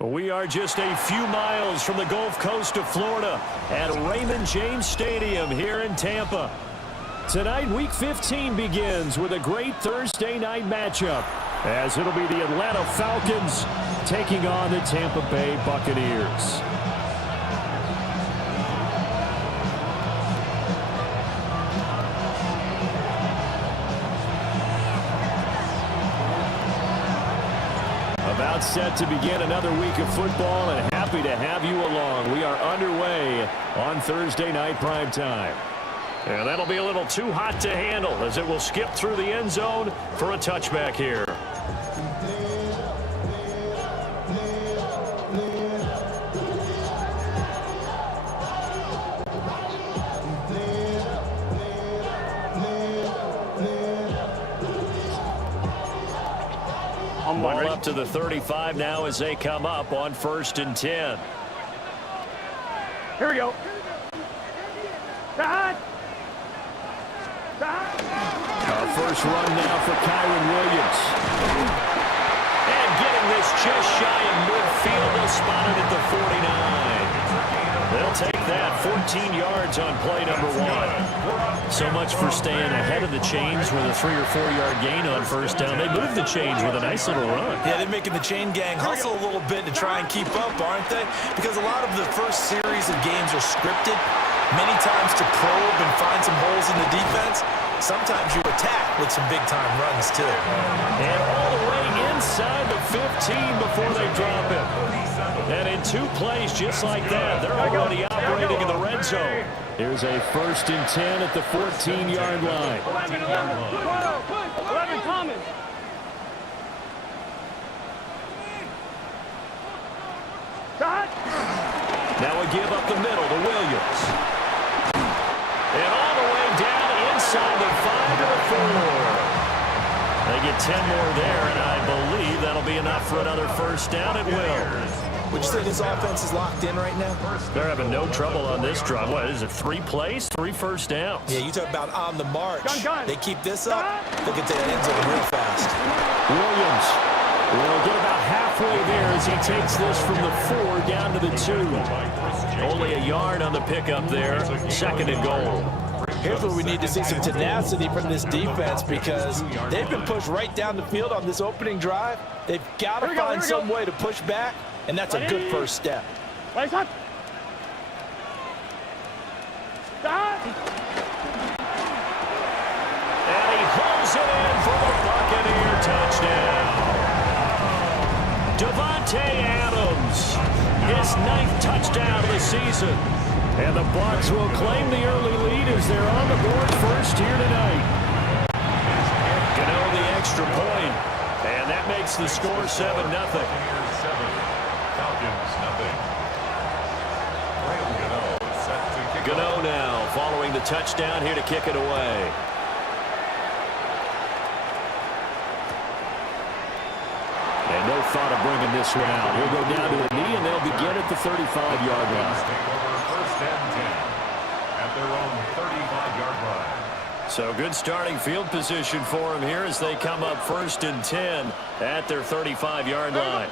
We are just a few miles from the Gulf Coast of Florida at Raymond James Stadium here in Tampa. Tonight, Week 15 begins with a great Thursday night matchup, as it'll be the Atlanta Falcons taking on the Tampa Bay Buccaneers. About set to begin another week of football, and happy to have you along. We are underway on Thursday night primetime. And that'll be a little too hot to handle as it will skip through the end zone for a touchback here. Ball up to the 35 now as they come up on 1st and 10. Here we go. First run now for Kyron Williams. And getting this just shy of midfield, they'll spot it at the 49. They'll take that 14 yards on play number 1. So much for staying ahead of the chains with a 3 or 4 yard gain on first down. They moved the chains with a nice little run. Yeah, they're making the chain gang hustle a little bit to try and keep up, aren't they? Because a lot of the first series of games are scripted, many times to probe and find some holes in the defense. Sometimes you attack with some big-time runs, too. And all the way inside the 15 before they drop it. And in 2 plays just like that, they're already operating in the red zone. Here's a 1st and 10 at the 14-yard line. 11 coming. Now we give up the middle to Williams. And all the way down inside the 5 to the 4. They get 10 more there, and I believe that'll be enough for another first down. It will. Would you say this offense is locked in right now? They're having no trouble on this drive. What is it, 3 plays, 3 first downs? Yeah, you talk about on the march. They keep this up, they'll get to the end zone real fast. Williams will get about halfway there as he takes this from the 4 down to the 2. Only a yard on the pickup there. 2nd and goal. Here's where we need to see some tenacity from this defense, because they've been pushed right down the field on this opening drive. They've got to find some way to push back, and that's a good first step. And he pulls it in for the Buccaneer touchdown. Davante Adams, his 9th touchdown of the season. And the Bucs will claim the early lead as they're on the board first here tonight. Gano the extra point, and that makes the score 7-0. Gano now following the touchdown here to kick it away. And no thought of bringing this one out. He'll go down to a knee, and they'll begin at the 35-yard line. At their own 35-yard line. So good starting field position for them here as they come up 1st and 10 at their 35-yard line.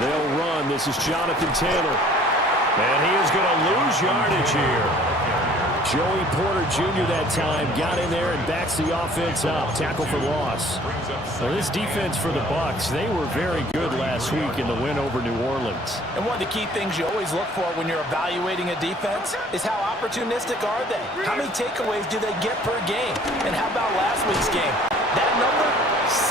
They'll run. This is Jonathan Taylor. And he is going to lose yardage here. Joey Porter Jr. that time got in there and backs the offense up. Tackle for loss. So this defense for the Bucs, they were very good last week in the win over New Orleans. And one of the key things you always look for when you're evaluating a defense is how opportunistic are they? How many takeaways do they get per game? And how about last week's game? That number, 6.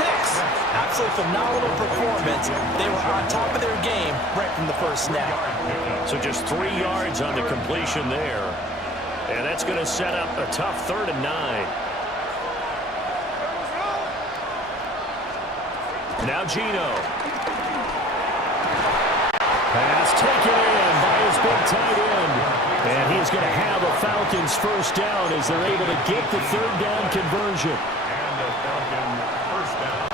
Absolutely phenomenal performance. They were on top of their game right from the first snap. So just 3 yards on the completion there. And that's going to set up a tough 3rd and 9. Now Gino. Pass taken in by his big tight end. And he's going to have a Falcons first down as they're able to get the 3rd down conversion. And a Falcon first down.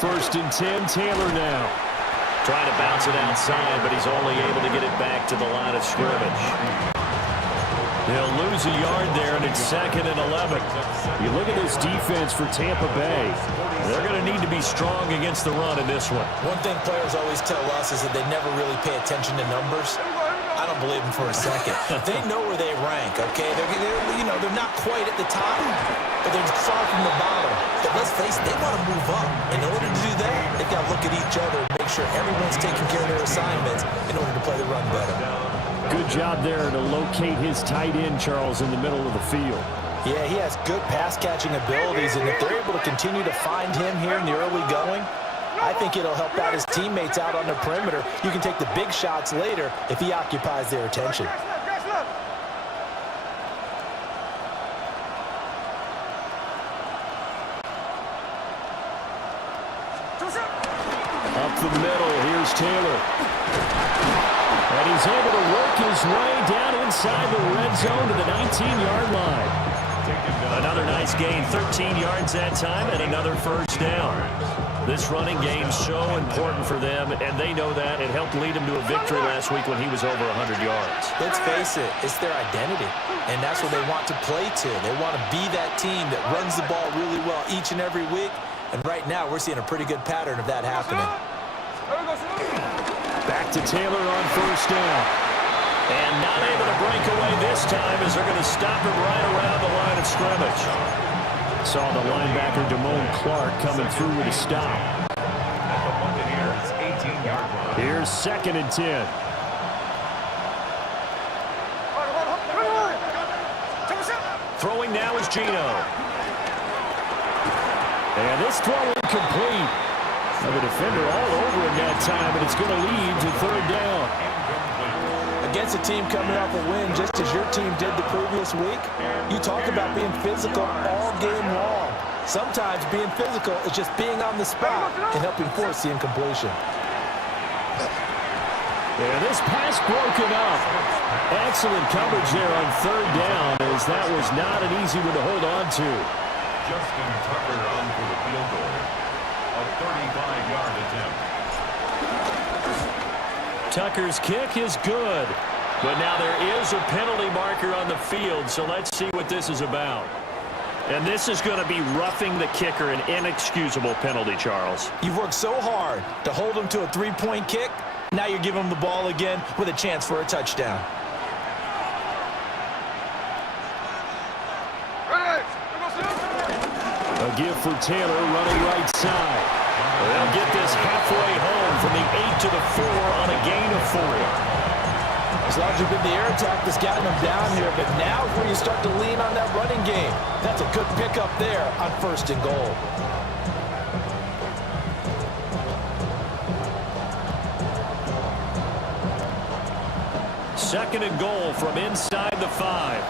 First and 10, Taylor now. Trying to bounce it outside, but he's only able to get it back to the line of scrimmage. They'll lose a yard there, and it's 2nd and 11. You look at this defense for Tampa Bay. They're going to need to be strong against the run in this one. One thing players always tell us is that they never really pay attention to numbers. I don't believe them for a second. They know where they rank, okay? They're not quite at the top, but they're far from the bottom. But let's face it, they want to move up. In order to do that, they've got to look at each other and make sure everyone's taking care of their assignments in order to play the run better. Good job there to locate his tight end, Charles, in the middle of the field. Yeah, he has good pass-catching abilities, and if they're able to continue to find him here in the early going, I think it'll help out his teammates out on the perimeter. You can take the big shots later if he occupies their attention. Up the middle, here's Taylor. And he's able to work his way down inside the red zone to the 19-yard line. Another nice gain, 13 yards that time, and another first down. This running game is so important for them, and they know that. It helped lead them to a victory last week when he was over 100 yards. Let's face it, it's their identity, and that's what they want to play to. They want to be that team that runs the ball really well each and every week, and right now we're seeing a pretty good pattern of that happening. Back to Taylor on first down. And not able to break away this time as they're going to stop him right around the line of scrimmage. Saw the linebacker Damone Clark coming through with a stop. At the Buccaneers' 18-yard line. Here's 2nd and 10. Throwing now is Gino. And this throw incomplete. The defender all over him that time, and it's going to lead to 3rd down. Against a team coming off a win, just as your team did the previous week, you talk about being physical all game long. Sometimes being physical is just being on the spot and helping force the incompletion. And this pass broken up. Excellent coverage there on 3rd down, as that was not an easy one to hold on to. Justin Tucker on for the field goal. A 35-yard attempt. Tucker's kick is good. But now there is a penalty marker on the field, so let's see what this is about. And this is going to be roughing the kicker, an inexcusable penalty, Charles. You've worked so hard to hold him to a 3-point kick. Now you're giving him the ball again with a chance for a touchdown. A give for Taylor running right side. They'll get this halfway home from the 8 to the 4 on a gain of 4. As long as you've been the air attack that's gotten them down here, but now is where you start to lean on that running game. That's a good pickup there on 1st and goal. Second and goal from inside the 5.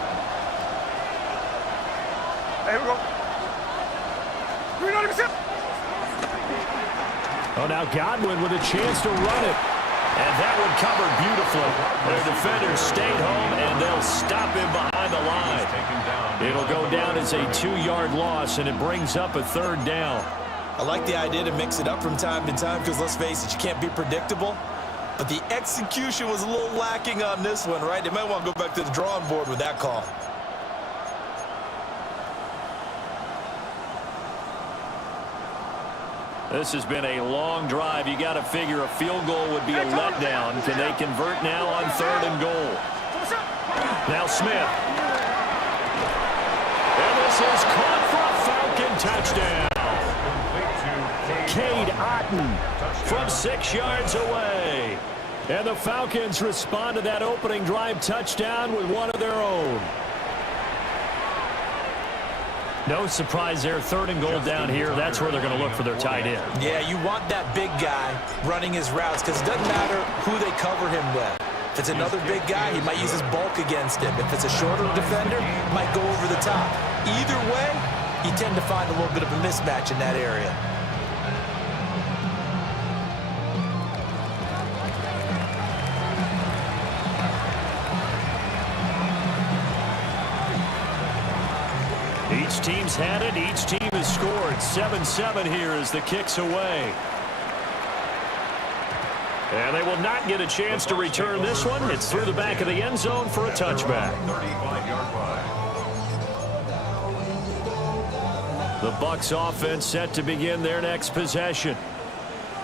Here we go. Oh, now Godwin with a chance to run it. And that one covered beautifully. Their defenders stayed home, and they'll stop him behind the line. It'll go down as a 2-yard loss, and it brings up a 3rd down. I like the idea to mix it up from time to time because, let's face it, you can't be predictable. But the execution was a little lacking on this one, right? They might want to go back to the drawing board with that call. This has been a long drive. You got to figure a field goal would be a letdown. Can they convert now on 3rd and goal? Now Smith. And this is caught for a Falcon touchdown. Cade Otton from 6 yards away. And the Falcons respond to that opening drive touchdown with one of their own. No surprise there, 3rd and goal down here. That's where they're going to look for their tight end. Yeah, you want that big guy running his routes because it doesn't matter who they cover him with. If it's another big guy, he might use his bulk against him. If it's a shorter defender, he might go over the top. Either way, you tend to find a little bit of a mismatch in that area. Each team's had it. Each team has scored. 7-7 here as the kick's away. And they will not get a chance to return this one. It's through the back of the end zone for a touchback. 35-yard line. The Bucs offense set to begin their next possession.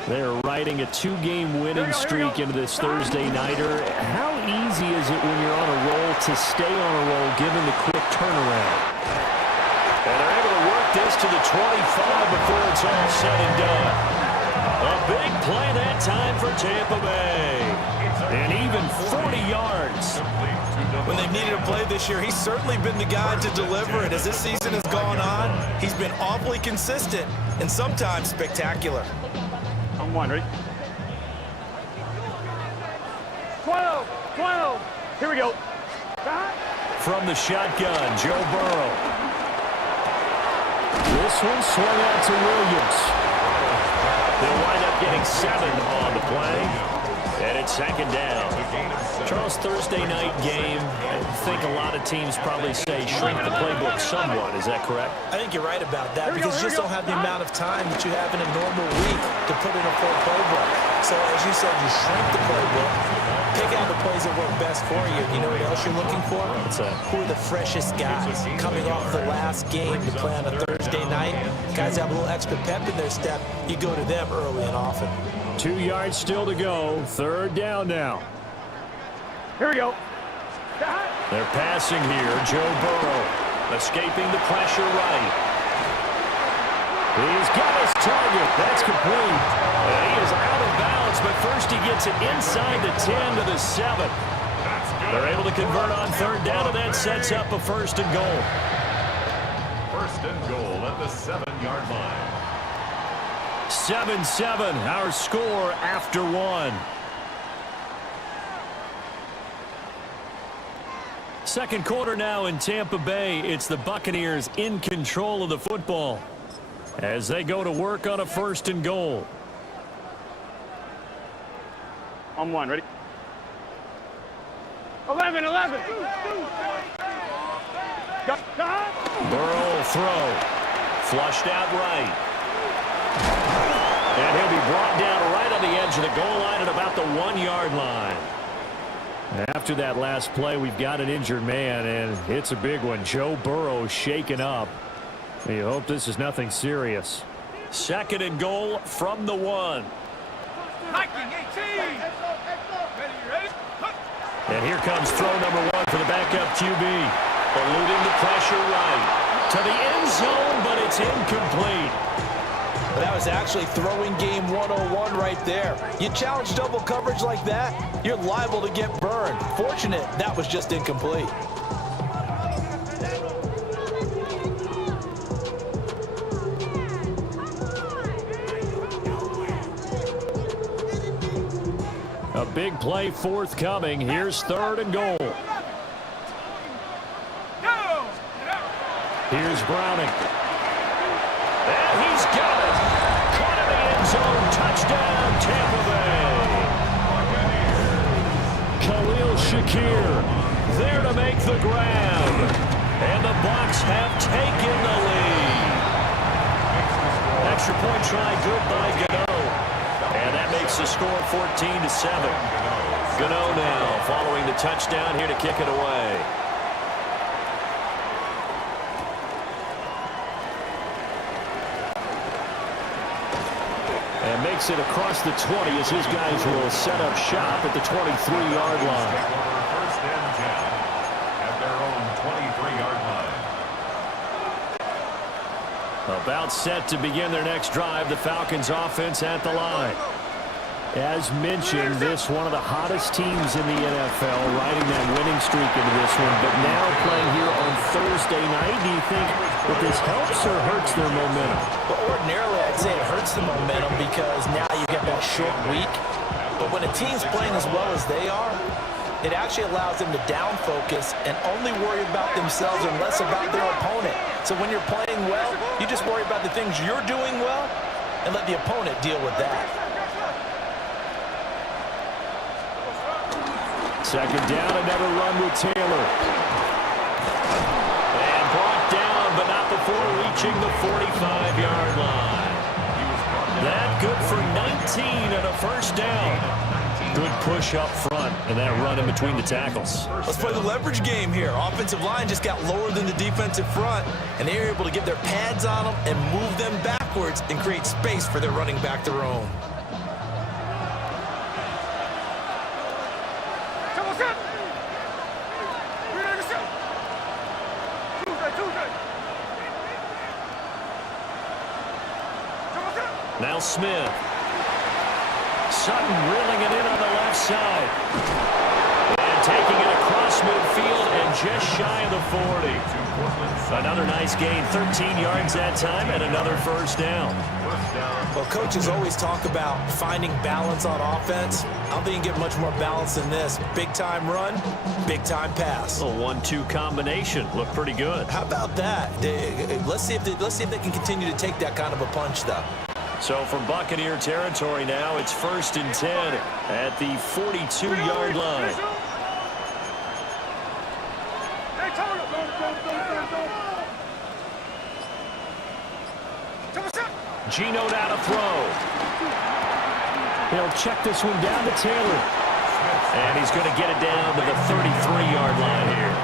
They're riding a 2-game winning streak into this Thursday nighter. How easy is it when you're on a roll to stay on a roll given the quick turnaround? And they're able to work this to the 25 before it's all said and done. A big play that time for Tampa Bay. And even 40 yards. When they've needed a play this year, he's certainly been the guy to deliver it. As this season has gone on, he's been awfully consistent and sometimes spectacular. On one, ready? 12. Here we go. From the shotgun, Joe Burrow. This one swung out to Williams. They'll wind up getting 7 on the play. And it's second down. Charles, Thursday night game, I think a lot of teams probably say shrink the playbook somewhat. Is that correct? I think you're right about that because you just don't have the amount of time that you have in a normal week to put in a full playbook. So as you said, you shrink the playbook, pick out the plays that work best for you. You know what else you're looking for? What's that? Who are the freshest guys coming off the last game to play on a Thursday night? Guys have a little extra pep in their step. You go to them early and often. 2 yards still to go. Third down now. Here we go. They're passing here. Joe Burrow escaping the pressure right. He's got his target. That's complete. And he is out of bounds, but first he gets it inside the 10 to the 7. They're able to convert on third down, and that sets up a first and goal. First and goal at the 7-yard line. 7-7, our score after 1. Second quarter now in Tampa Bay. It's the Buccaneers in control of the football as they go to work on a first and goal. On one, ready? 11. Burrow will throw. Flushed out right. And he'll be brought down right on the edge of the goal line at about the 1-yard line. After that last play, we've got an injured man, and it's a big one. Joe Burrow shaken up. You hope this is nothing serious. Second and goal from the 1. And here comes throw number 1 for the backup QB. Eluding the pressure right. To the end zone, but it's incomplete. That was actually throwing game 101 right there. You challenge double coverage like that, you're liable to get burned. Fortunate, that was just incomplete. A big play forthcoming. Here's third and goal. Here's Browning. And he's got it. Caught in the end zone. Touchdown, Tampa Bay. Khalil Shakir there to make the grab. And the Bucs have taken the lead. Extra point try good by Gano. And that makes the score 14-7. Gano now following the touchdown here to kick it away. And makes it across the 20 as his guys will set up shop at the 23-yard line. First and 10 at their own 23-yard line. About set to begin their next drive, the Falcons offense at the line. As mentioned, this one of the hottest teams in the NFL, riding that winning streak into this one, but now playing here on Thursday night. Do you think that this helps or hurts their momentum? Well, ordinarily, I'd say it hurts the momentum because now you get that short week. But when a team's playing as well as they are, it actually allows them to down focus and only worry about themselves and less about their opponent. So when you're playing well, you just worry about the things you're doing well and let the opponent deal with that. Second down, another run with Taylor. And brought down, but not before reaching the 45-yard line. He was brought That good for 19 and a first down. Good push up front and that run in between the tackles. Let's play the leverage game here. Offensive line just got lower than the defensive front, and they were able to get their pads on them and move them backwards and create space for their running back to roam. Now Smith. Sutton reeling it in on the left side. And taking it across midfield and just shy of the 40. Another nice gain, 13 yards that time, and another first down. Well, coaches always talk about finding balance on offense. I don't think you can get much more balance than this. Big-time run, big-time pass. A 1-2 combination. Looked pretty good. How about that? Let's see if they can continue to take that kind of a punch, though. So from Buccaneer territory now, it's 1st and 10 at the 42-yard line. Geno'd out of throw. He'll check this one down to Taylor. And he's going to get it down to the 33-yard line here.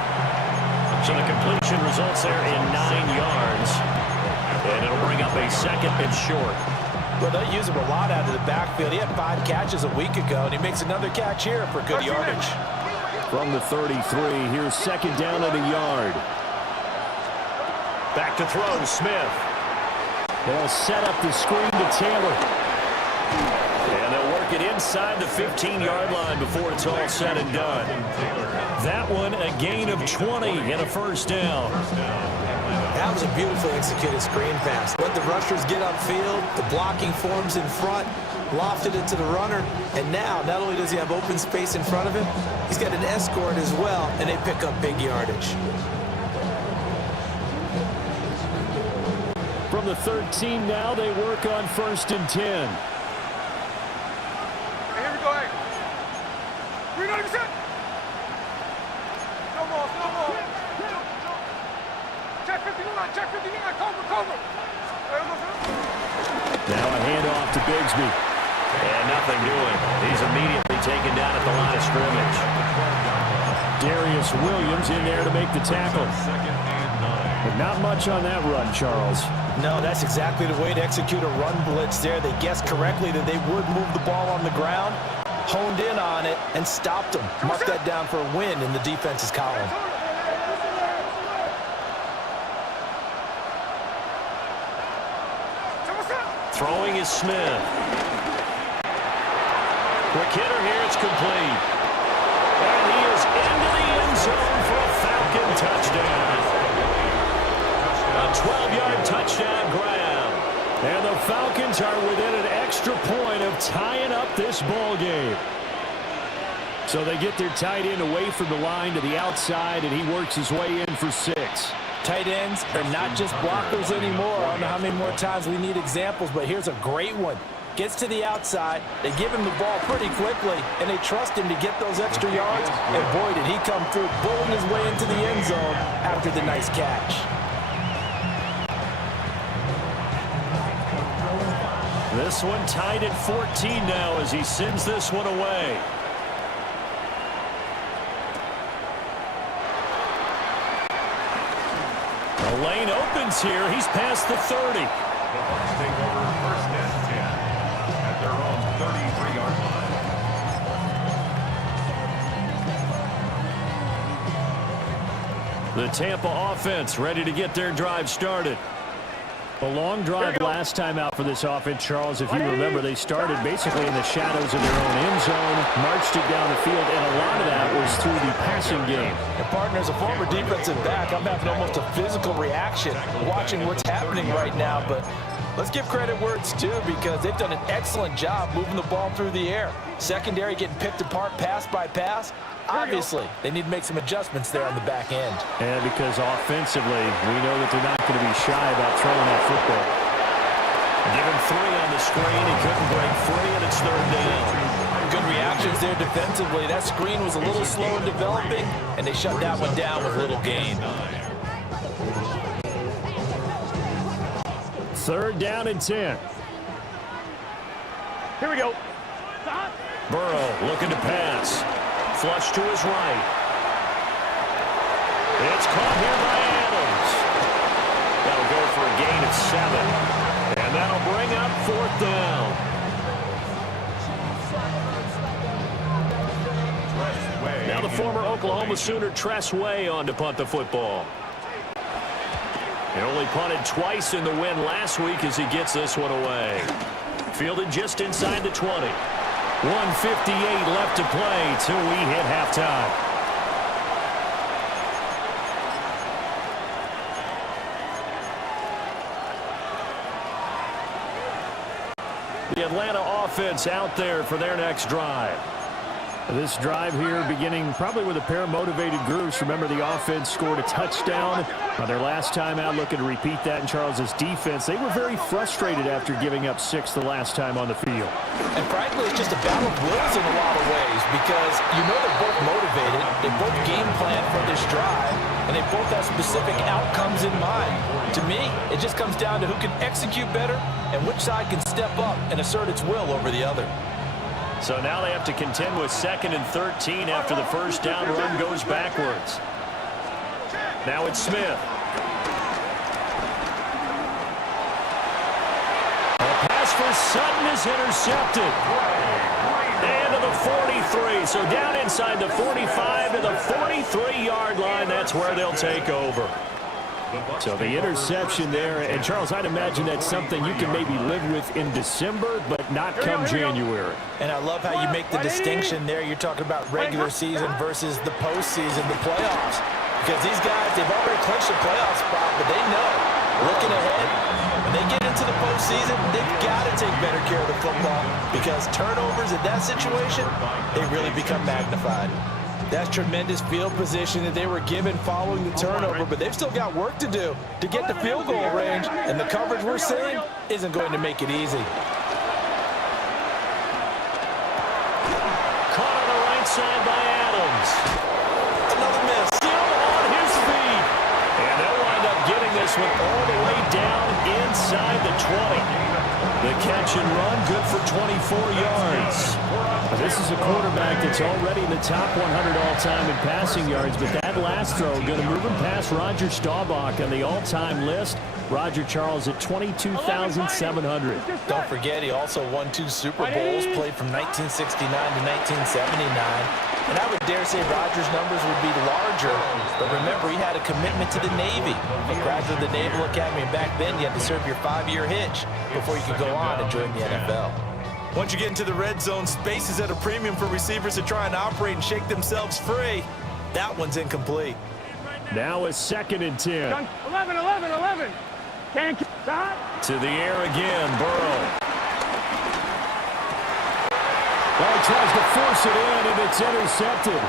So the completion results there in 9 yards. And it'll bring up a 2nd and short. Well, they use him a lot out of the backfield. He had 5 catches a week ago, and he makes another catch here for good yardage. From the 33, here's 2nd down and a yard. Back to throw, Smith. They'll set up the screen to Taylor. And they'll work it inside the 15-yard line before it's all said and done. That one, a gain of 20 and a first down. That was a beautifully executed screen pass. Let the rushers get upfield. The blocking forms in front. Lofted it to the runner. And now, not only does he have open space in front of him, he's got an escort as well, and they pick up big yardage. From the 13 now, they work on 1st and 10. Here we go, hey. We got to set. No more. Check 59, cover. Now a handoff to Bigsby. And nothing doing. He's immediately taken down at the line of scrimmage. Darius Williams in there to make the tackle. But not much on that run, Charles. No, that's exactly the way to execute a run blitz there. They guessed correctly that they would move the ball on the ground, honed in on it, and stopped them. Mark that down for a win in the defense's column. Throwing is Smith. Quick hitter here, it's complete. And he is into the end zone for a Falcon touchdown. A 12-yard touchdown grab. And the Falcons are within an extra point of tying up this ball game. So they get their tight end away from the line to the outside, and he works his way in for 6. Tight ends are not just blockers anymore. I don't know how many more times we need examples, but here's a great one. Gets to the outside, they give him the ball pretty quickly, and they trust him to get those extra yards. And boy, did he come through, bulling his way into the end zone after the nice catch. This one tied at 14 now as he sends this one away. The lane opens here. He's past the 30. The Bucs take over 1st and 10 at their own 33-yard line. The Tampa offense ready to get their drive started. A long drive last time out for this offense, Charles. If you remember, they started basically in the shadows of their own end zone, marched it down the field, and a lot of that was through the passing game. And partner, as a former defensive back, I'm having almost a physical reaction watching what's happening right now. But let's give credit where it's due, because they've done an excellent job moving the ball through the air. Secondary getting picked apart pass by pass. Obviously, they need to make some adjustments there on the back end. And because offensively, we know that they're not going to be shy about throwing that football. Given 3 on the screen, he couldn't break free, and it's 3rd down. Good reactions there defensively. That screen was a little slow in developing, and they shut that one down with little gain. 3rd down and 10. Here we go. Burrow looking to pass. Flush to his right. It's caught here by Adams. That'll go for a gain of 7. And that'll bring up 4th down. Now the former Oklahoma Sooner Tress Way on to punt the football. He only punted twice in the win last week as he gets this one away. Fielded just inside the 20. 1:58 left to play till we hit halftime. The Atlanta offense out there for their next drive. This drive here beginning probably with a pair of motivated groups. Remember, the offense scored a touchdown on their last time out. Looking to repeat that in Charles's defense. They were very frustrated after giving up 6 the last time on the field. And frankly, it's just a battle of wills in a lot of ways because you know they're both motivated. They both game plan for this drive, and they both have specific outcomes in mind. To me, it just comes down to who can execute better and which side can step up and assert its will over the other. So now they have to contend with 2nd and 13 after the first down run goes backwards. Now it's Smith. A pass for Sutton is intercepted. And to the 43. So down inside the 45 to the 43-yard line. That's where they'll take over. So the interception there. And, Charles, I'd imagine that's something you can maybe live with in December, but not come January. And I love how you make the distinction there. You're talking about regular season versus the postseason, the playoffs. Because these guys, they've already clinched a playoff spot, but they know, looking ahead, when they get into the postseason, they've got to take better care of the football because turnovers in that situation, they really become magnified. That's tremendous field position that they were given following the turnover, but they've still got work to do to get the field goal range, and the coverage we're seeing isn't going to make it easy. Caught on the right side by Adams. Another miss. Still on his feet. And they'll wind up getting this one all the way down inside the 20. The catch and run, good for 24 yards. This is a quarterback that's already in the top 100 all-time in passing yards, but that last throw going to move him past Roger Staubach on the all-time list. Roger Charles at 22,700. Don't forget, he also won 2 Super Bowls, played from 1969 to 1979. And I would dare say Roger's numbers would be larger, but remember, he had a commitment to the Navy. He graduated the Naval Academy, and back then you had to serve your 5-year hitch before you could go on and join the NFL. Once you get into the red zone, space is at a premium for receivers to try and operate and shake themselves free. That one's incomplete. Now a 2nd and 10. 11. Can't keep that. To the air again, Burrow. Well, he tries to force it in, and it's intercepted.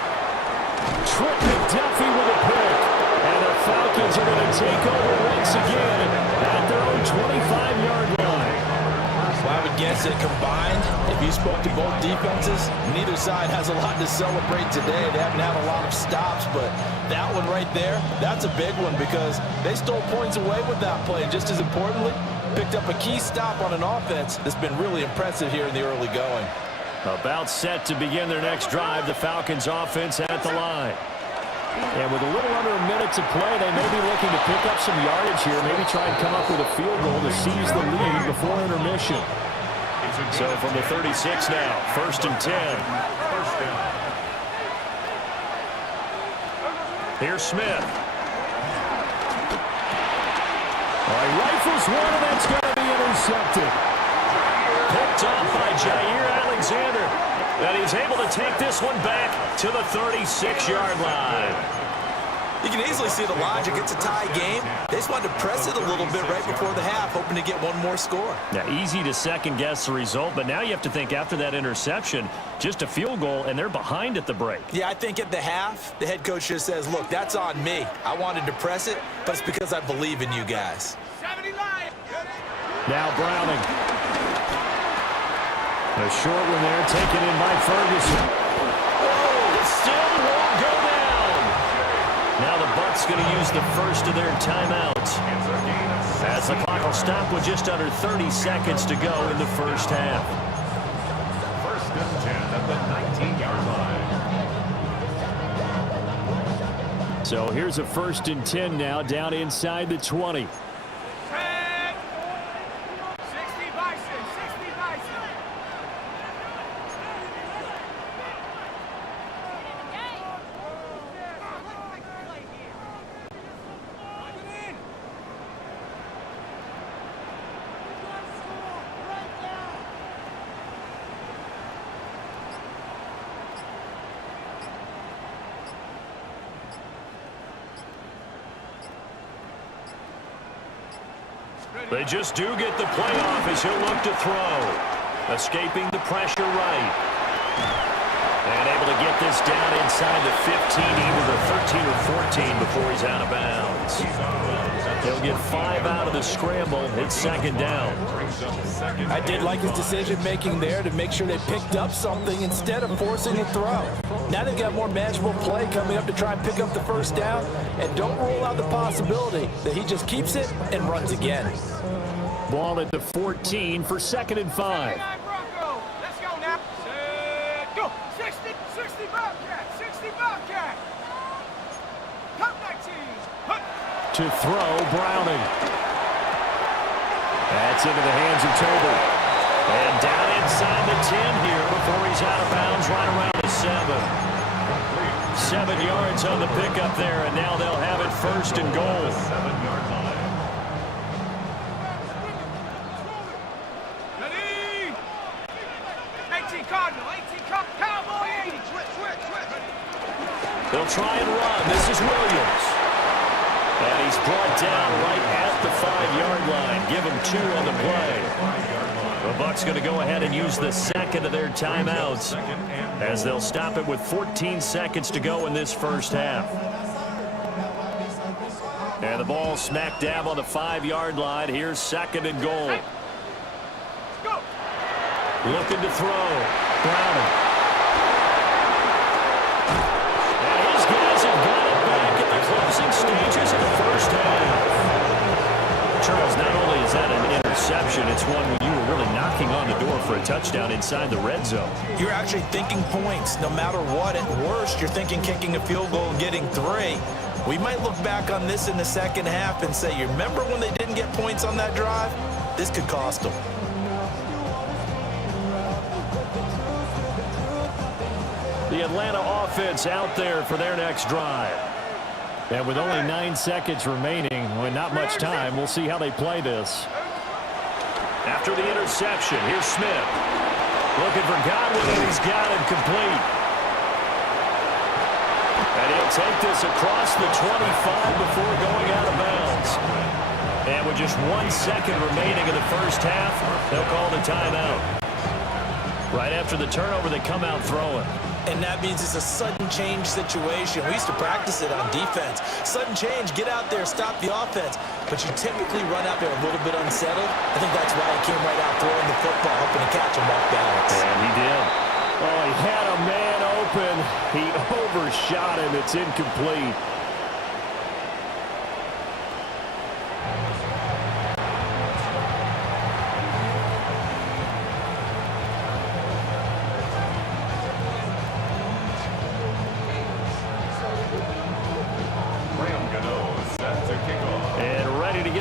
Trent McDuffie with a pick. And the Falcons are going to take over once again at their own 25-yard line. Well, I would guess that combined, if you spoke to both defenses, neither side has a lot to celebrate today. They haven't had a lot of stops, but that one right there, that's a big one because they stole points away with that play. And just as importantly, picked up a key stop on an offense that's been really impressive here in the early going. About set to begin their next drive, the Falcons offense at the line. And with a little under a minute to play, they may be looking to pick up some yardage here, maybe try and come up with a field goal to seize the lead before intermission. So from the 36 now, 1st and 10. Here's Smith. He rifles one, and that's going to be intercepted. Picked off by Jair Alexander. And he's able to take this one back to the 36-yard line. You can easily see the logic. It's a tie game. They just wanted to press it a little bit right before the half, hoping to get one more score. Now, easy to second-guess the result, but now you have to think after that interception, just a field goal, and they're behind at the break. Yeah, I think at the half, the head coach just says, look, that's on me. I wanted to press it, but it's because I believe in you guys. Now Browning. A short one there, taken in by Ferguson. Oh, it still won't go down. Now the Bucs going to use the first of their timeouts, as the clock will stop with just under 30 seconds to go in the first half. So here's a 1st and 10 now down inside the 20. Set. 60 Bison, 60 Bison. They just do get the playoff as he'll look to throw. Escaping the pressure right. And able to get this down inside the 15, either the 13 or 14 before he's out of bounds. He'll get 5 out of the scramble. It's 2nd down. I did like his decision-making there to make sure they picked up something instead of forcing a throw. Now they've got more manageable play coming up to try and pick up the 1st down, and don't rule out the possibility that he just keeps it and runs again. Ball at the 14 for 2nd and 5. Let's go now. Set, go. 60 Bobcat, 60 Bobcat. Top 19. Hut. To throw, Browning. That's into the hands of Tober. And down inside the 10 here before he's out of bounds, right around the 7. 7 yards on the pickup there, and now they'll have it 1st and goal. 7-yard line. Ready? 18 Cardinal, 18 Cowboy 80. Switch. They'll try and run. This is Williams. And he's brought down right at the 5-yard line. Give him 2 on the play. The Bucs going to go ahead and use the 2nd of their timeouts as they'll stop it with 14 seconds to go in this 1st half. And the ball smack dab on the 5-yard line. Here's 2nd and goal. Go. Looking to throw. Browning. And his guys have got it back in the closing stages of the 1st half. Charles, not only is that an interception, it's one when you were really knocking on the door for a touchdown inside the red zone. You're actually thinking points. No matter what, at worst, you're thinking kicking a field goal and getting 3. We might look back on this in the 2nd half and say, you remember when they didn't get points on that drive? This could cost them. The Atlanta offense out there for their next drive. And with only 9 seconds remaining, with not much time, we'll see how they play this. After the interception, here's Smith. Looking for Godwin, and he's got him complete. And he'll take this across the 25 before going out of bounds. And with just 1 second remaining in the 1st half, they'll call the timeout. Right after the turnover, they come out throwing. And that means it's a sudden change situation. We used to practice it on defense. Sudden change, get out there, stop the offense. But you typically run out there a little bit unsettled. I think that's why he came right out throwing the football, hoping to catch him off balance. And he did. Oh, he had a man open. He overshot him. It's incomplete.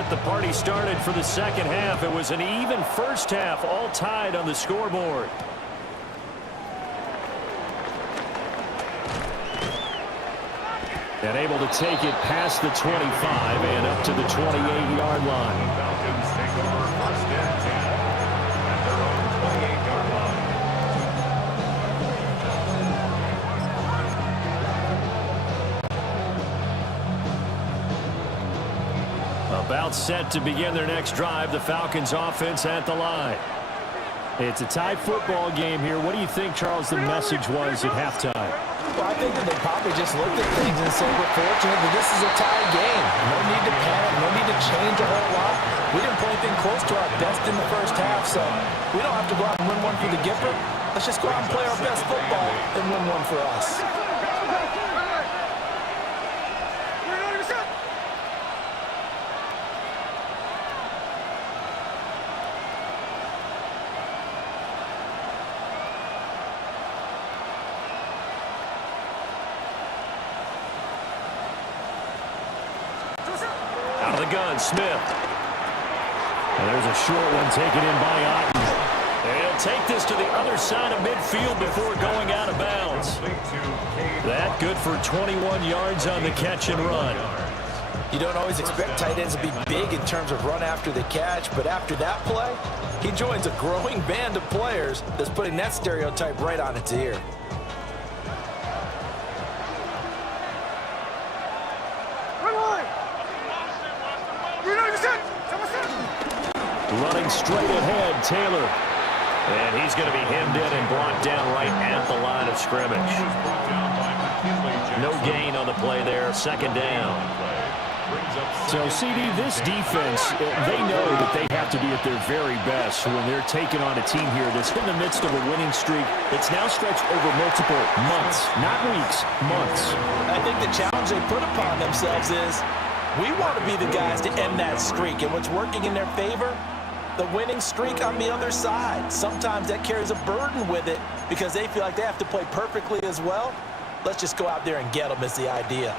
The party started for the 2nd half. It was an even 1st half, all tied on the scoreboard. And able to take it past the 25 and up to the 28-yard line. Falcons take over 1st and 10 at their own 28-yard line. About set to begin their next drive. The Falcons offense at the line. It's a tie football game here. What do you think, Charles, the message was at halftime? Well, I think that they probably just looked at things and said, we're fortunate that this is a tie game. No need to panic, no need to change a whole lot. We didn't play anything close to our best in the 1st half, so we don't have to go out and win one for the Gipper. Let's just go out and play our best football and win one for us. gun, Smith. And there's a short one taken in by Otten. And he'll take this to the other side of midfield before going out of bounds. That good for 21 yards on the catch and run. You don't always expect tight ends to be big in terms of run after the catch, but after that play, he joins a growing band of players that's putting that stereotype right on its ear. Running straight ahead, Taylor. And he's going to be hemmed in and brought down right at the line of scrimmage. No gain on the play there, second down. So, CD, this defense, they know that they have to be at their very best when they're taking on a team here that's in the midst of a winning streak that's now stretched over multiple months, not weeks, months. I think the challenge they put upon themselves is we want to be the guys to end that streak, and what's working in their favor? The winning streak on the other side. Sometimes that carries a burden with it because they feel like they have to play perfectly as well. Let's just go out there and get them is the idea.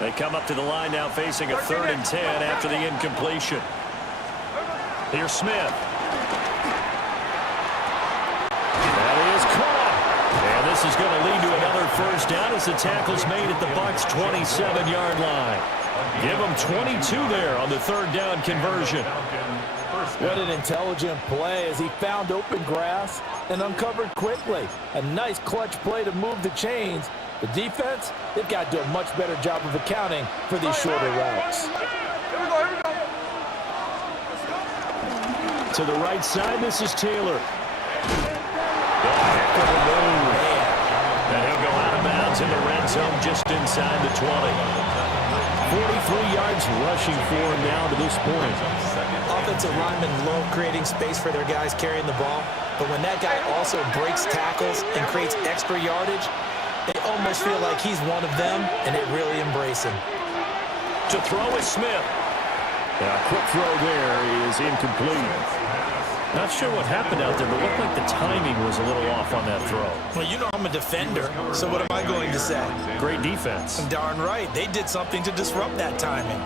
They come up to the line now facing a 3rd and 10 after the incompletion. Here's Smith. That is caught. And this is going to lead to another first down as the tackle's made at the Bucs' 27-yard line. Give them 22 there on the 3rd down conversion. What an intelligent play as he found open grass and uncovered quickly. A nice clutch play to move the chains. The defense, they've got to do a much better job of accounting for these shorter routes. To the right side, this is Taylor. And he'll go out of bounds in the red zone just inside the 20. 43 yards rushing for him now to this point. Offensive linemen love creating space for their guys carrying the ball, but when that guy also breaks tackles and creates extra yardage, they almost feel like he's one of them, and they really embrace him. To throw is Smith. A quick throw there is incomplete. Not sure what happened out there, but looked like the timing was a little off on that throw. Well, you know I'm a defender, so what am I going to say? Great defense. Darn right. They did something to disrupt that timing.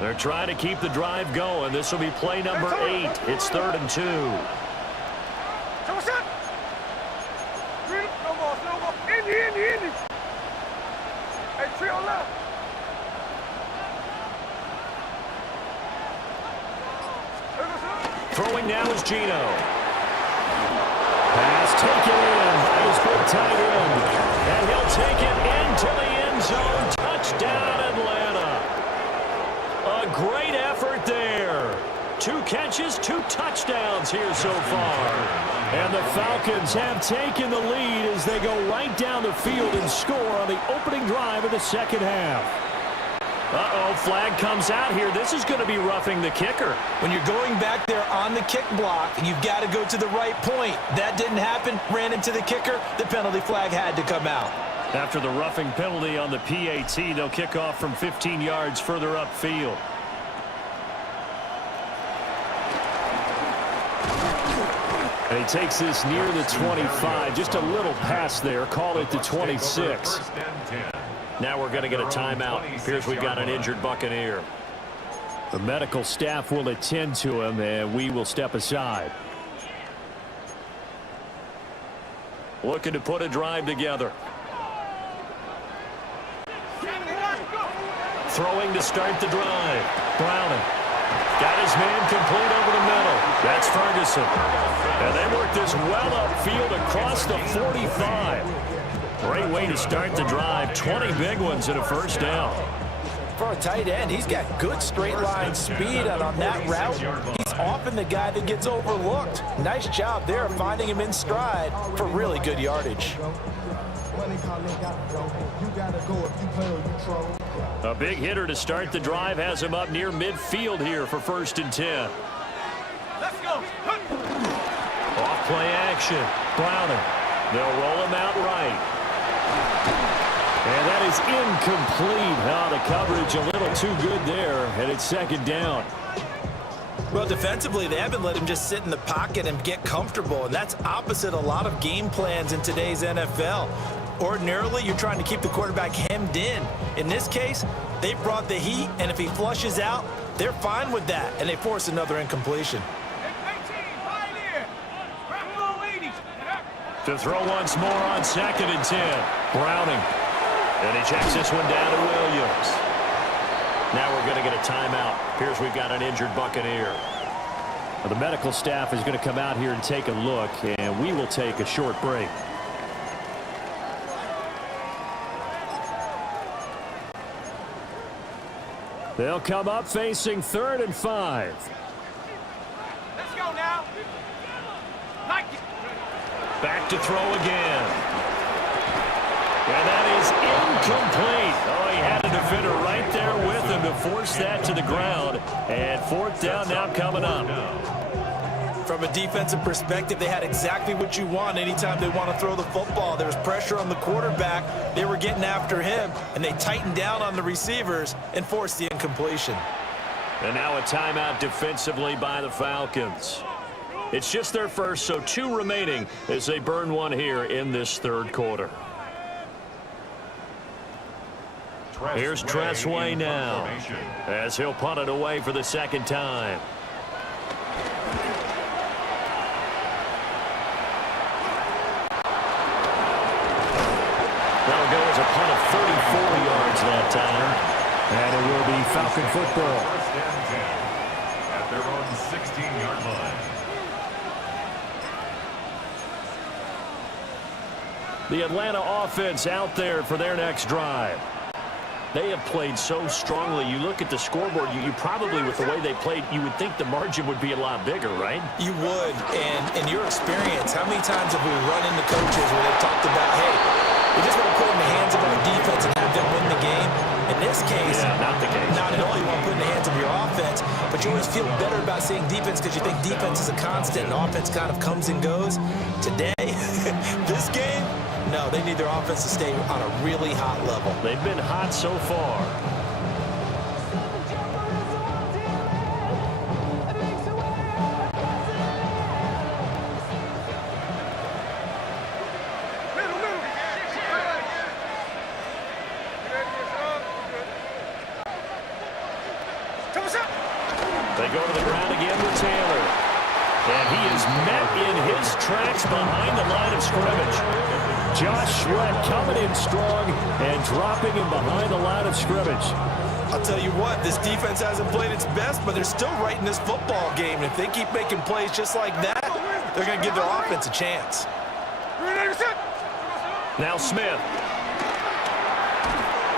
They're trying to keep the drive going. This will be play number 8. It's 3rd and 2. Indy. Hey, trio left. Throwing now is Gino. Pass taken in. That is for tight end. And he'll take it into the end zone. Touchdown, Atlanta. A great effort there. 2 catches, 2 touchdowns here so far. And the Falcons have taken the lead as they go right down the field and score on the opening drive of the second half. Uh-oh, flag comes out here. This is going to be roughing the kicker. When you're going back there on the kick block, you've got to go to the right point. That didn't happen, ran into the kicker. The penalty flag had to come out. After the roughing penalty on the PAT, they'll kick off from 15 yards further upfield. And he takes this near the 25. Just a little pass there. Call it the 26. Now we're going to get a timeout. Here's we've got an injured Buccaneer. The medical staff will attend to him, and we will step aside. Looking to put a drive together. Throwing to start the drive. Browning. Got his man complete over the middle. That's Ferguson. And they work this well upfield across the 45. Great way to start the drive. 20 big ones and a first down. For a tight end, he's got good straight line speed, and on that route, he's often the guy that gets overlooked. Nice job there finding him in stride for really good yardage. A big hitter to start the drive has him up near midfield here for 1st and 10. Let's go. Off play action. Browning. They'll roll him out right. And that is incomplete. Oh, the coverage a little too good there, and it's 2nd down. Well, defensively, they haven't let him just sit in the pocket and get comfortable, and that's opposite a lot of game plans in today's NFL. Ordinarily, you're trying to keep the quarterback hemmed in. In this case, they brought the heat, and if he flushes out, they're fine with that, and they force another incompletion. To throw once more on 2nd and 10. Browning. And he checks this one down to Williams. Now we're going to get a timeout. Appears we've got an injured Buccaneer. Well, the medical staff is going to come out here and take a look, and we will take a short break. They'll come up facing 3rd and 5. Let's go now. Like it. Back to throw again. And that is incomplete. Oh, he had a defender right there with him to force that to the ground. And 4th down now coming up. From a defensive perspective, they had exactly what you want anytime they want to throw the football. There was pressure on the quarterback. They were getting after him, and they tightened down on the receivers and forced the incompletion. And now a timeout defensively by the Falcons. It's just their first, so 2 remaining as they burn one here in this 3rd quarter. Here's Tressway now as he'll punt it away for the 2nd time. That'll go as a punt of 34 yards that time. And it will be Falcon football. 1st and 10 at their own 16-yard line. The Atlanta offense out there for their next drive. They have played so strongly. You look at the scoreboard, you probably, with the way they played, you would think the margin would be a lot bigger, right? You would, and in your experience, how many times have we run into coaches where they've talked about, hey, we just want to put it in the hands of our defense and have them win the game? In this case, not the case. Not at all. You want to put it in the hands of your offense, but you always feel better about seeing defense because you think defense is a constant and offense kind of comes and goes. Today, this game, no, they need their offense to stay on a really hot level. They've been hot so far. They go to the ground again with Taylor. And he is met in his tracks behind the line of scrimmage. Josh Sweat coming in strong and dropping him behind the line of scrimmage. I'll tell you what, this defense hasn't played its best, but they're still right in this football game. And if they keep making plays just like that, they're going to give their offense a chance. Now Smith.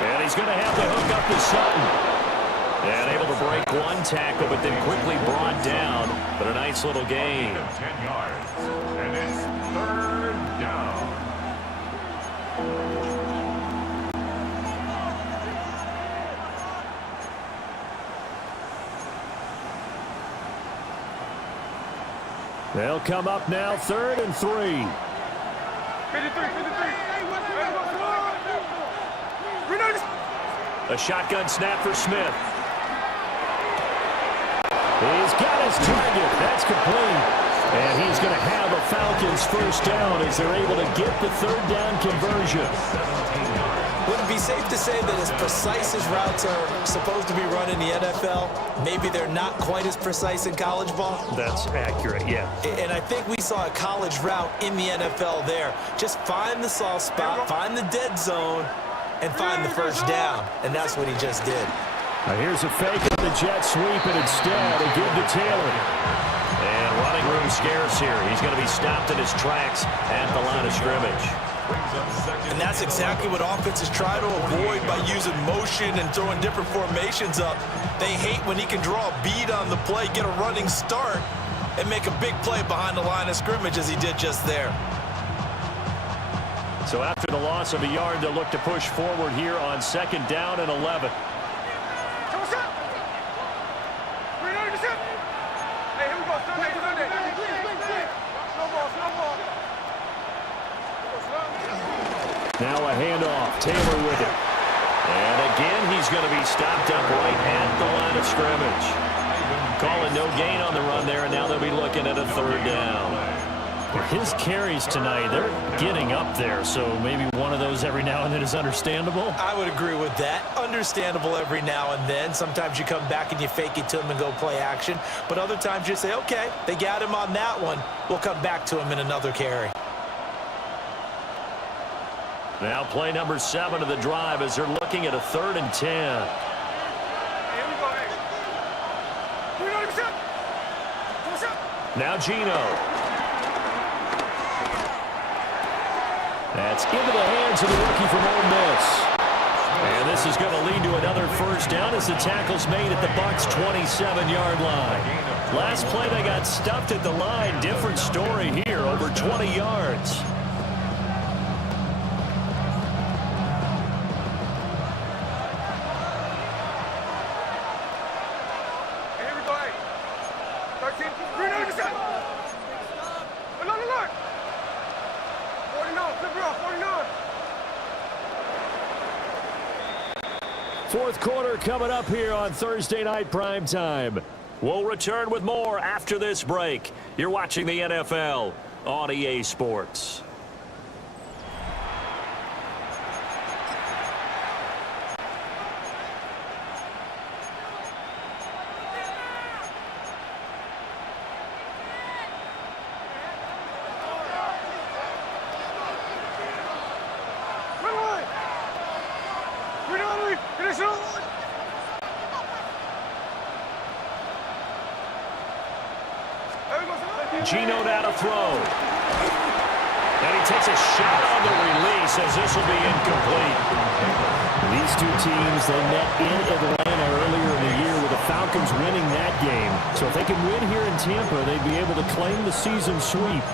And he's going to have to hook up to Sutton. And able to break one tackle, but then quickly brought down. But a nice little gain. 10 yards, and it's 3rd down. They'll come up now 3rd and 3. 53. A shotgun snap for Smith. He's got his target. That's complete. And he's going to have a Falcons 1st down as they're able to get the 3rd down conversion. Would it be safe to say that as precise as routes are supposed to be run in the NFL, maybe they're not quite as precise in college ball? That's accurate, yeah. And I think we saw a college route in the NFL there. Just find the soft spot, find the dead zone, and find the 1st down. And that's what he just did. Now here's a fake on the jet sweep, and instead a give to Taylor. And running room scarce here. He's going to be stopped in his tracks at the line of scrimmage. And that's exactly what offenses try to avoid by using motion and throwing different formations up. They hate when he can draw a bead on the play, get a running start, and make a big play behind the line of scrimmage as he did just there. So after the loss of a yard, they'll look to push forward here on 2nd down and 11. Now a handoff. Taylor with it. And again, he's going to be stopped up right at the line of scrimmage. Calling no gain on the run there, and now they'll be looking at a 3rd down. His carries tonight, they're getting up there, so maybe one of those every now and then is understandable. I would agree with that. Understandable every now and then. Sometimes you come back and you fake it to him and go play action. But other times you say, okay, they got him on that one. We'll come back to him in another carry. Now play number 7 of the drive as they're looking at a 3rd and 10. Here we go, hey. Now Gino. That's into the hands of the rookie from Ole Miss. And this is going to lead to another first down as the tackle's made at the Bucs' 27-yard line. Last play they got stuffed at the line. Different story here, over 20 yards. Fourth quarter coming up here on Thursday Night Primetime. We'll return with more after this break. You're watching the NFL on EA Sports. Gino now to throw. And he takes a shot on the release as this will be incomplete. These two teams, they met in Atlanta earlier in the year with the Falcons winning that game. So if they can win here in Tampa, they'd be able to claim the season sweep.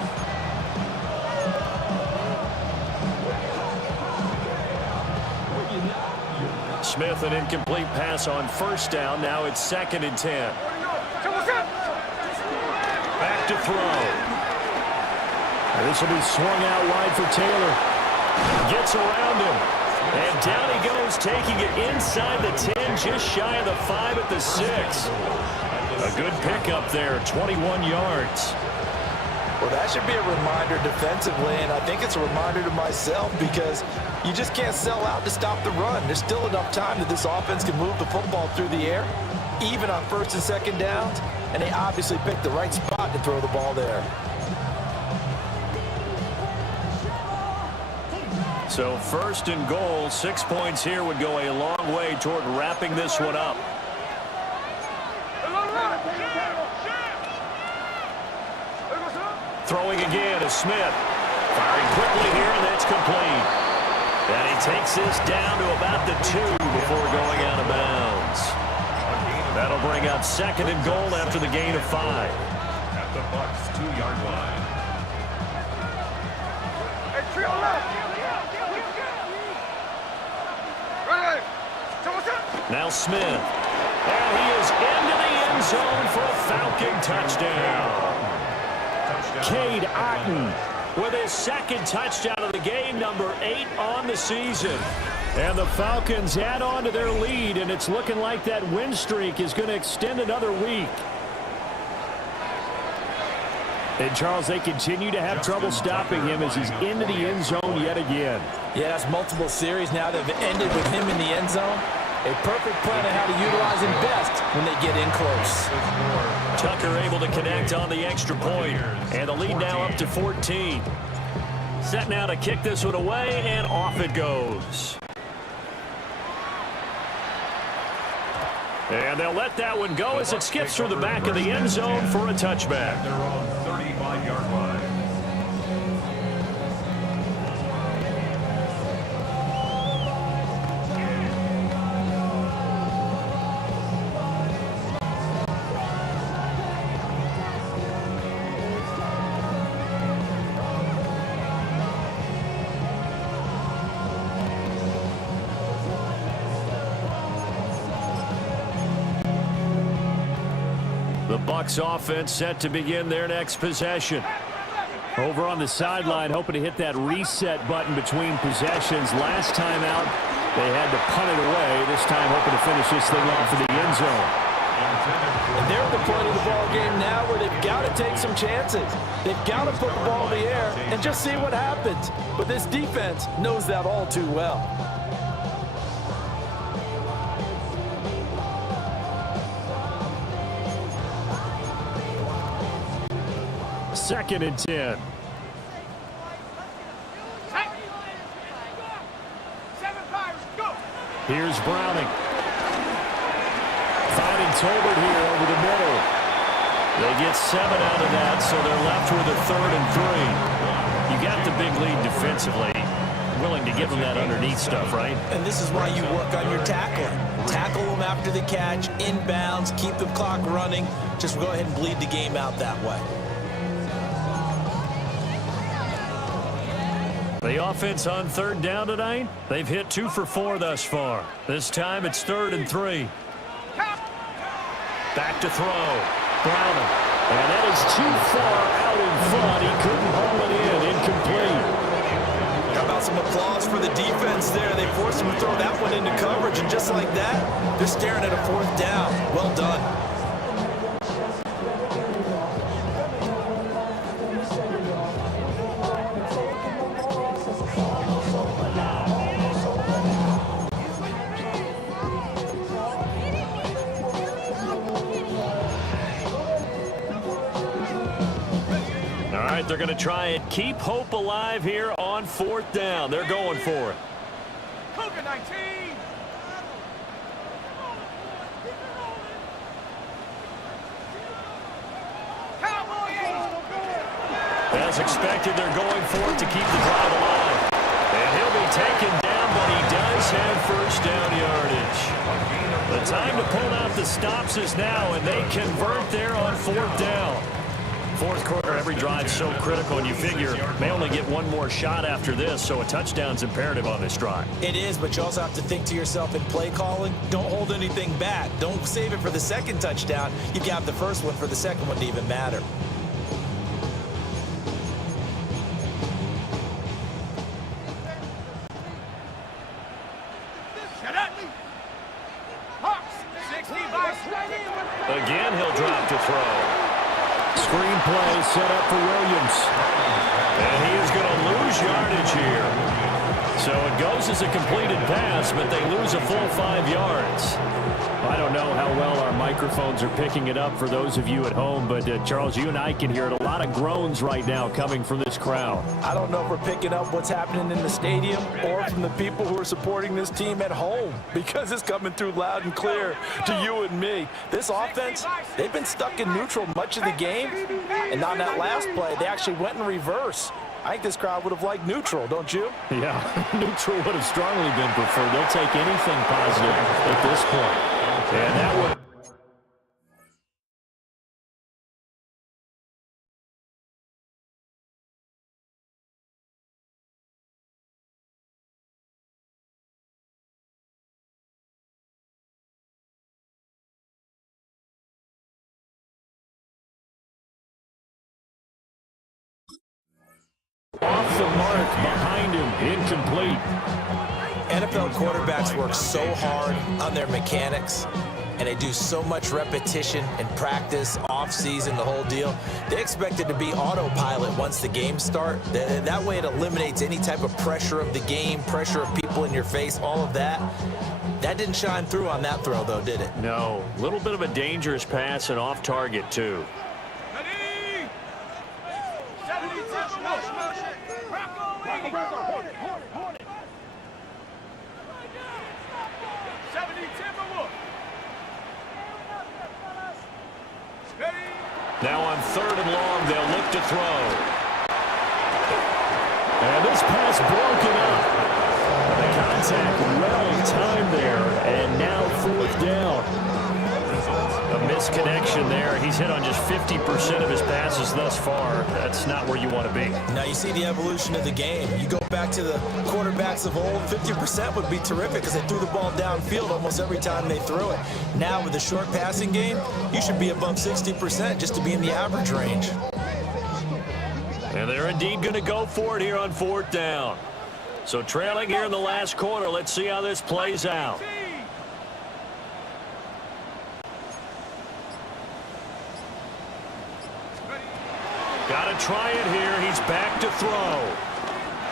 Smith, an incomplete pass on first down. Now it's 2nd and 10. Back to throw. And this will be swung out wide for Taylor. Gets around him. And down he goes, taking it inside the 10, just shy of the 5 at the 6. A good pickup there, 21 yards. Well, that should be a reminder defensively, and I think it's a reminder to myself because you just can't sell out to stop the run. There's still enough time that this offense can move the football through the air, even on 1st and 2nd downs, and they obviously picked the right spot to throw the ball there. So 1st and goal, 6 points here would go a long way toward wrapping this one up. Throwing again is Smith. Firing quickly here, and that's complete. And he takes this down to about the 2 before going out of bounds. That'll bring up 2nd and goal after the gain of 5. At the Bucs' 2-yard line. Now Smith. And he is into the end zone for a Falcon touchdown. Cade Otton with his 2nd touchdown of the game, number 8 on the season. And the Falcons add on to their lead, and it's looking like that win streak is going to extend another week. And, Charles, they continue to have trouble stopping him as he's into the end zone yet again. Yeah, that's multiple series now that have ended with him in the end zone. A perfect plan on how to utilize him best when they get in close. Tucker able to connect on the extra point, and the lead now up to 14. Set now to kick this one away, and off it goes. And they'll let that one go as it skips through the back of the end zone for a touchback. Their own 35-yard line. The Bucs offense set to begin their next possession. Over on the sideline, hoping to hit that reset button between possessions. Last time out, they had to punt it away. This time hoping to finish this thing off in the end zone. And they're at the point of the ball game now where they've got to take some chances. They've got to put the ball in the air and just see what happens. But this defense knows that all too well. Second and 10. Here's Browning. Finding Tolbert here over the middle. They get 7 out of that, so they're left with a 3rd and 3. You got the big lead defensively. Willing to give them that underneath stuff, right? And this is why you work on your tackling. Tackle them after the catch, inbounds, keep the clock running. Just go ahead and bleed the game out that way. The offense on 3rd down tonight, they've hit 2 for 4 thus far. This time it's 3rd and 3. Back to throw. Browning. And that is too far out in front. He couldn't haul it in. Incomplete. How about some applause for the defense there? They forced him to throw that one into coverage, and just like that, they're staring at a 4th down. Well done. They're going to try and keep hope alive here on 4th down. They're going for it. Cougar 19. As expected, they're going for it to keep the drive alive. And he'll be taken down, but he does have 1st down yardage. The time to pull out the stops is now, and they convert there on 4th down. 4th quarter, every drive so critical, and you figure may only get one more shot after this, so a touchdown's imperative on this drive. It is, but you also have to think to yourself in play calling, don't hold anything back. Don't save it for the 2nd touchdown. You got the 1st one for the 2nd one to even matter. Again, he'll drop to throw. Screenplay set up for Williams. And he is going to lose yardage here. So it goes as a completed pass, but they lose a full 5 yards. I don't know how well our microphones are picking it up for those of you at home, but Charles, you and I can hear it. A lot of groans right now coming from this crowd. I don't know if we're picking up what's happening in the stadium or from the people who are supporting this team at home, because it's coming through loud and clear to you and me. This offense, they've been stuck in neutral much of the game, and on that last play, they actually went in reverse. I think this crowd would have liked neutral, don't you? Yeah, neutral would have strongly been preferred. They'll take anything positive at this point. And that would... Off the mark, behind him, incomplete. NFL quarterbacks work so hard on their mechanics, and they do so much repetition and practice, off-season, the whole deal. They expect it to be autopilot once the games start. That way it eliminates any type of pressure of the game, pressure of people in your face, all of that. That didn't shine through on that throw, though, did it? No. A little bit of a dangerous pass and off target, too. Now on 3rd and long, they'll look to throw. And this pass broken up. The contact well timed there, and now 4th down. A misconnection there. He's hit on just 50% of his passes thus far. That's not where you want to be. Now you see the evolution of the game. You go back to the quarterbacks of old, 50% would be terrific because they threw the ball downfield almost every time they threw it. Now with the short passing game, you should be above 60% just to be in the average range. And they're indeed going to go for it here on 4th down. So trailing here in the last quarter, let's see how this plays out. Got to try it here. He's back to throw.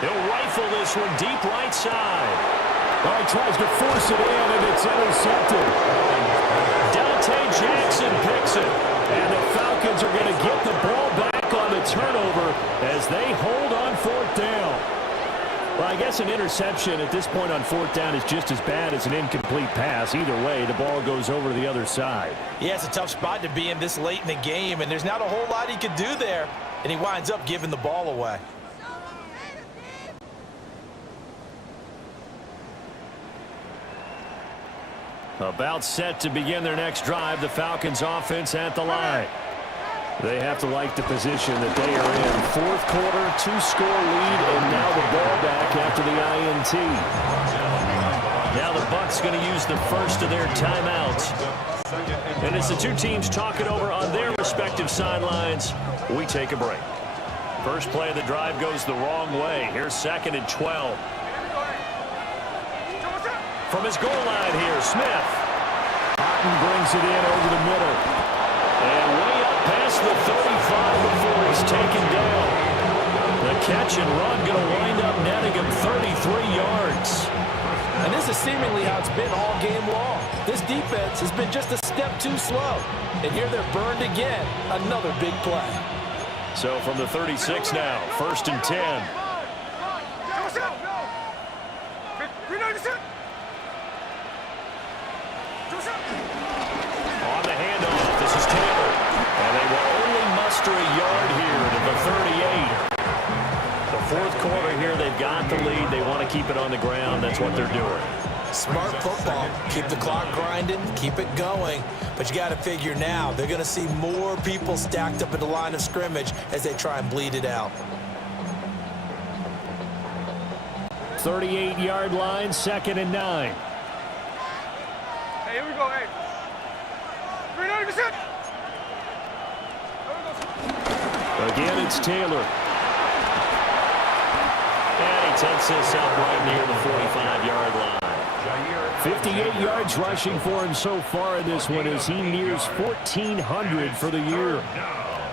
He'll rifle this one deep right side. Oh, he tries to force it in, and it's intercepted. Dante Jackson picks it. And the Falcons are going to get the ball back on the turnover as they hold on fourth down. Well, I guess an interception at this point on fourth down is just as bad as an incomplete pass. Either way, the ball goes over to the other side. Yeah, it's a tough spot to be in this late in the game, and there's not a whole lot he could do there. And he winds up giving the ball away. About set to begin their next drive, the Falcons offense at the line. They have to like the position that they are in. Fourth quarter, 2-score lead, and now the ball back after the INT. Now the Bucs going to use the first of their timeouts. And as the two teams talk it over on their respective sidelines, we take a break. First play of the drive goes the wrong way. Here's 2nd and 12. From his goal line here, Smith. Cotton brings it in over the middle. And way up past the 35 before he's taken down. The catch and run going to wind up netting him 33 yards. And this is seemingly how it's been all game long. This defense has been just a step too slow. And here they're burned again. Another big play. So from the 36 now, 1st and 10. On the handoff, this is Taylor. And they will only muster a yard here to the 38. The fourth quarter here, they've got the lead. They want to keep it on the ground. That's what they're doing. Smart football. Keep the clock grinding, keep it going. But you got to figure now, they're going to see more people stacked up at the line of scrimmage as they try and bleed it out. 38-yard line, 2nd and 9. Hey, here we go, hey. 300%. Again, it's Taylor. And he takes this up right near the 45-yard line. 58 yards rushing for him so far in this one as he nears 1,400 for the year.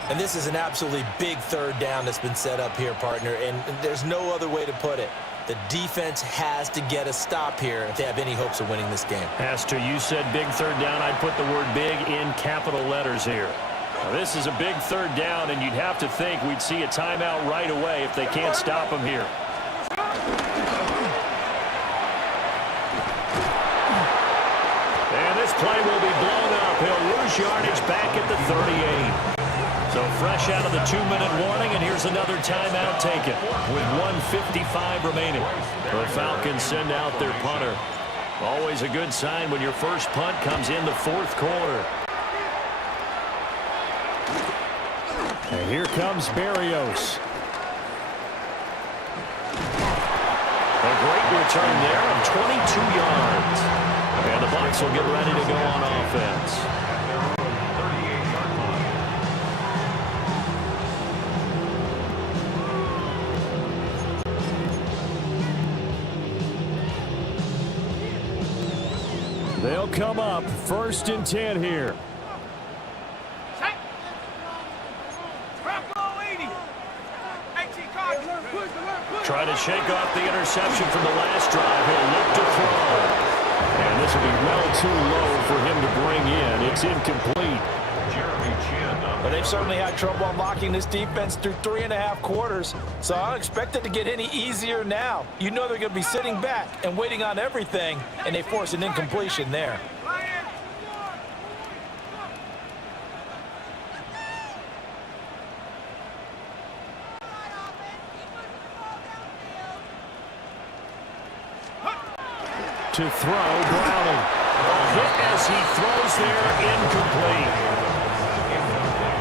And this is an absolutely big third down that's been set up here, partner, and there's no other way to put it. The defense has to get a stop here if they have any hopes of winning this game. Has to. You said big third down. I'd put the word big in capital letters here. Now, this is a big third down, and you'd have to think we'd see a timeout right away if they can't stop them here. And this play will be blown up. He'll lose yardage back at the 38. So fresh out of the 2-minute warning, and here's another timeout taken with 1:55 remaining. The Falcons send out their punter. Always a good sign when your first punt comes in the fourth quarter. And here comes Berrios. A great return there of 22 yards. And the Bucs will get ready to go on offense. They'll come up 1st and 10 here. Try to shake off the interception from the last drive. He'll look to throw. And this will be well too low for him to bring in. It's incomplete. But they've certainly had trouble unlocking this defense through 3.5 quarters. So I don't expect it to get any easier now. You know they're going to be sitting back and waiting on everything, and they force an incompletion there. To throw, Browning. Hit as he throws there, incomplete.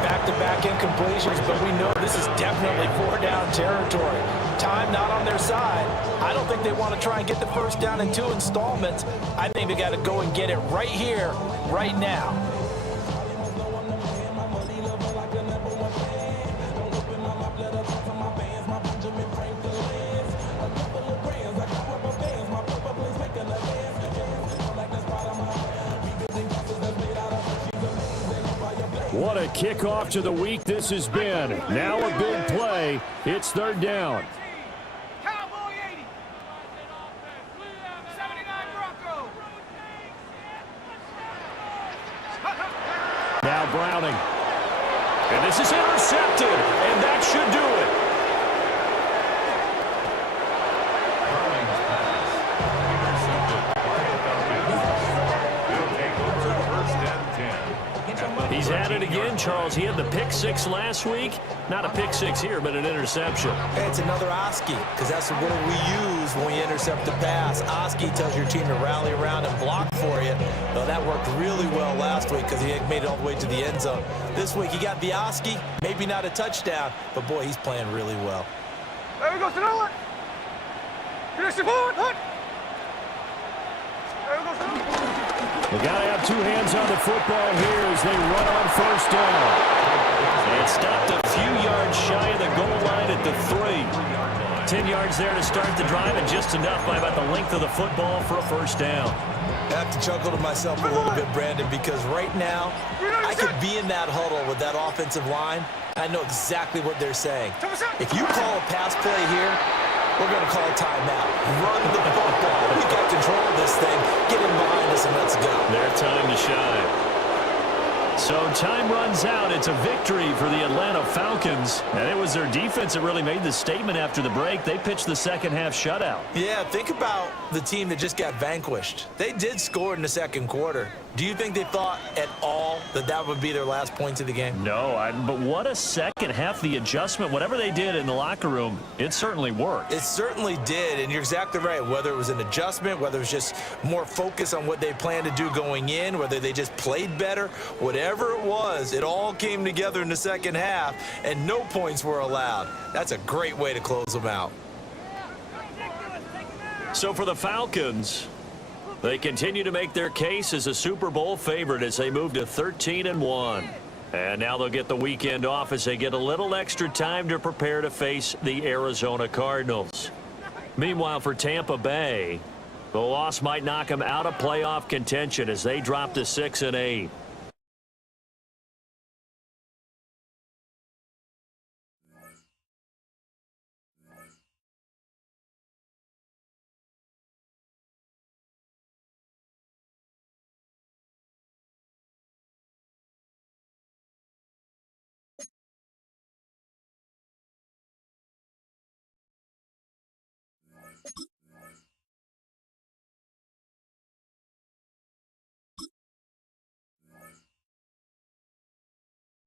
Back-to-back incompletions, but we know this is definitely 4-down territory. Time not on their side. I don't think they want to try and get the first down in 2 installments. I think they got to go and get it right here, right now. What a kickoff to the week this has been. Now a big play. It's third down. Cowboy 80. 79 Bronco. Now Browning. And this is intercepted. And that should do it. Browning's pass. Intercepted by the Falcons. They'll take over first and 10. He's at it again, Charles. He had the pick six last week. Not a pick six here, but an interception. Hey, it's another Oski, because that's what we use when we intercept a pass. Oski tells your team to rally around and block for you. Well, that worked really well last week because he made it all the way to the end zone. This week he got the Oski, maybe not a touchdown, but boy, he's playing really well. There we go, Sonoma. Finish the forward, hunt. There we go, Sonoma. We got to have two hands on the football here as they run on first down. And stopped a few yards shy of the goal line at the 3. 10 yards there to start the drive, and just enough by about the length of the football for a first down. I have to chuckle to myself a little bit, Brandon, because right now I could be in that huddle with that offensive line. I know exactly what they're saying. If you call a pass play here, we're going to call a timeout. Run the football. We got control of this thing. Get in behind us and let's go. Their time to shine. So time runs out. It's a victory for the Atlanta Falcons. And it was their defense that really made the statement after the break. They pitched the second half shutout. Yeah, think about the team that just got vanquished. They did score in the second quarter. Do you think they thought at all that that would be their last points of the game? No, but what a second half. The adjustment, whatever they did in the locker room, it certainly worked. It certainly did, and you're exactly right. Whether it was an adjustment, whether it was just more focus on what they planned to do going in, whether they just played better, whatever it was, it all came together in the second half, and no points were allowed. That's a great way to close them out. So for the Falcons, they continue to make their case as a Super Bowl favorite as they move to 13-1. And now they'll get the weekend off as they get a little extra time to prepare to face the Arizona Cardinals. Meanwhile, for Tampa Bay, the loss might knock them out of playoff contention as they drop to 6-8.